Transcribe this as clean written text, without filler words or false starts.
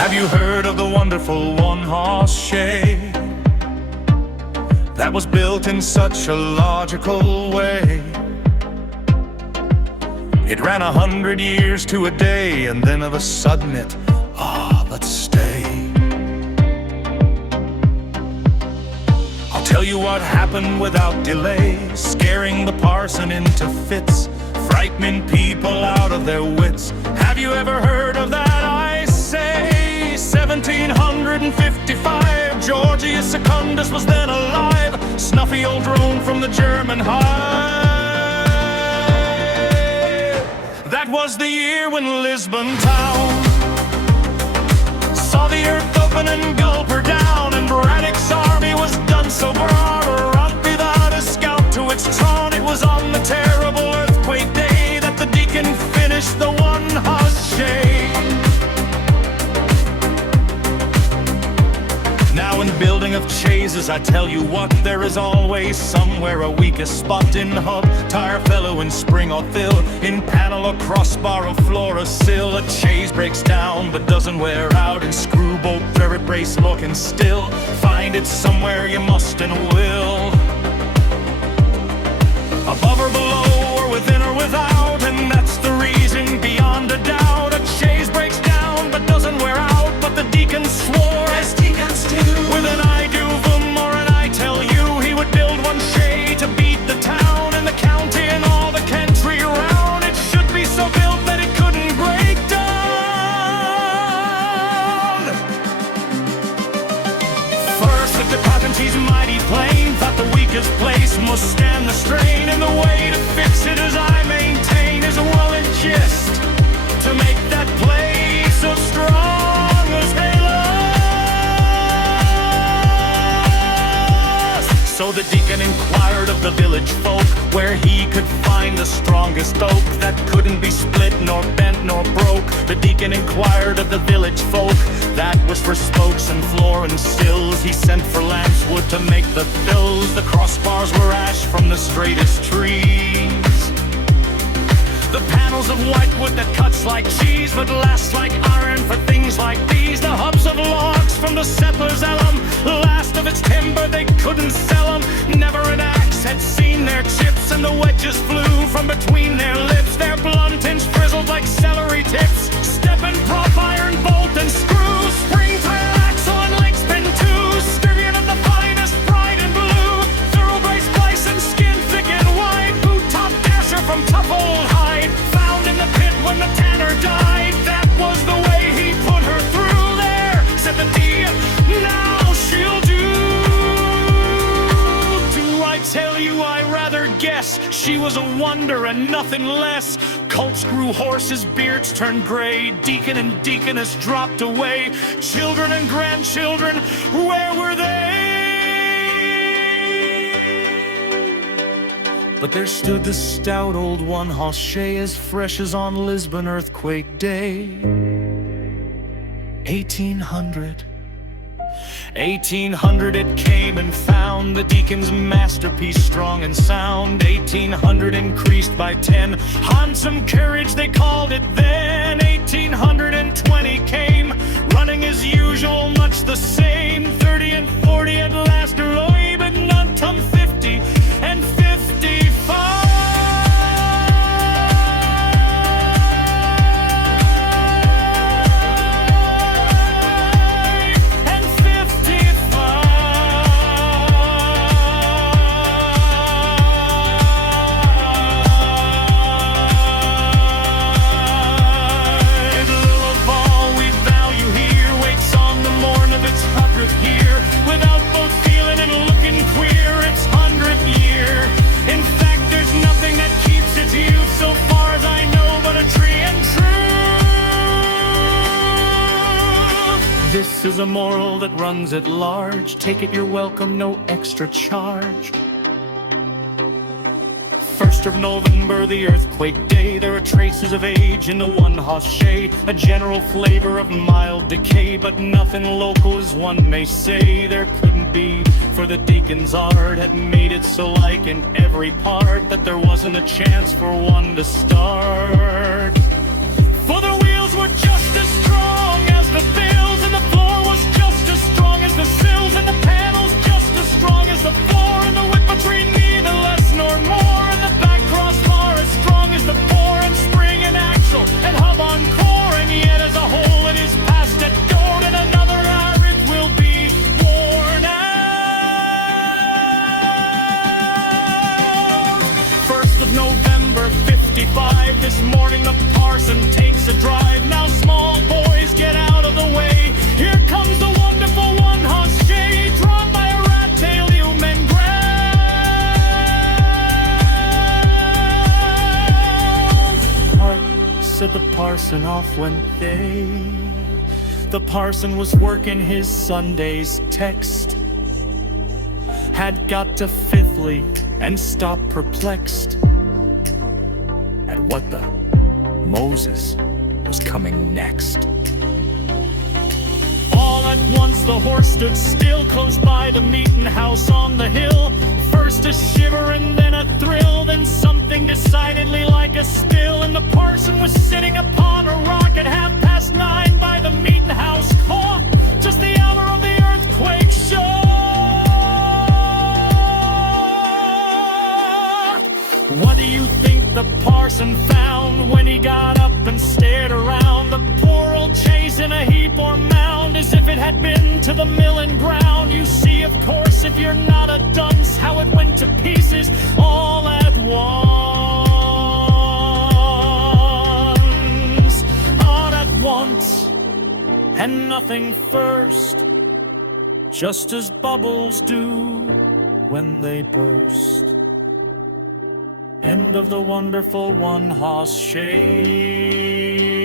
Have you heard of the wonderful one Hoss Shay that was built in such a logical way? It ran 100 years to a day, and then of a sudden it, let's stay. I'll tell you what happened without delay, scaring the parson into fits, frightening people out of their wits. Have you ever heard of that, I say? 1755, Georgius Secundus was then alive, snuffy old drone from the German hive. That was the year when Lisbon town saw the earth open and gulp her down, and Braddock's army was done so broad, without a scout to its throne. It was on the terrible earthquake day that the Deacon finished the one Hoss Shay. Now in the building of chases, I tell you what, there is always somewhere a weakest spot. In hub, tire fellow, in spring or fill, in panel or crossbar or floor or sill. A chase breaks down but doesn't wear out, in screw bolt, ferret brace looking still. Find it somewhere you must and will, above or below or within or without, and that's the reason beyond a doubt. A chase breaks down but doesn't wear out, but the Deacon swore, as deacons do, with an I do them or an I tell you, he would build one Shay to beat the town and the county and all the country around. It should be so built that it couldn't break down. First, if the carpenter's mighty plane thought the weakest place must stand the strain, and the way to fix it, as I maintain, is well and just to make that place so strong as they last. So the Deacon inquired of the village folk where he could find the strongest oak that couldn't be split nor bent nor broke. The Deacon inquired of the village folk, that was for spokes and floor and sills. He sent for lance wood to make the thills. The crossbars were ash from the straightest trees, the panels of whitewood that cuts like cheese but lasts like iron for things like these. The hubs of logs from the settler's elm, last of its timber, they couldn't sell them. Never an axe had seen their chips, and the wedges flew from between their lips. Their blunt ends frizzled like celery tips. Step and prop, iron bolt and screw, spring tire axle and links pin too. Styrian of the finest, bright and blue, thoroughbred splice and skin thick and wide. Boot top dasher from tough old hide, found in the pit when the tanner died. That was the way he put her through there, said the Deacon, now she'll do. Do I tell you, I rather guess she was a wonder and nothing less. Colts grew horses, beards turned gray, Deacon and Deaconess dropped away. Children and grandchildren, where were they? But there stood the stout old one Hoss Shay, as fresh as on Lisbon earthquake day. 1800 it came and found the Deacon's masterpiece strong and sound. 1800 increased by 10, handsome carriage they called it then. 1820 came, running as usual, much the same. 30 and 40 at last, Roy, but none come 50 and 55. This is a moral that runs at large. Take it, you're welcome, no extra charge. 1st of November, the earthquake day. There are traces of age in the one Hoss Shay, a general flavor of mild decay, but nothing local as one may say. There couldn't be, for the Deacon's art had made it so like in every part that there wasn't a chance for one to start. For the wheels were just as strong as the bills, Next morning the parson takes a drive. Now small boys, get out of the way. Here comes the wonderful one, Hoss Shay, drawn by a rat-tail human ground. Hark, said the parson, off went they. The parson was working his Sunday's text, had got to fifthly and stopped perplexed at what the Moses was coming next. All at once the horse stood still, close by the meeting house on the hill. First a shiver and then a thrill, then something decidedly like a spill. And the parson was sitting upon a rock at 9:30 by the meeting house clock, just the hour of the earthquake shock. What do you think the parson found when he got up and stared around? The poor old chase in a heap or mound, as if it had been to the milling ground. You see, of course, if you're not a dunce, how it went to pieces all at once. All at once, and nothing first, just as bubbles do when they burst. End of the wonderful one, Hoss Shay.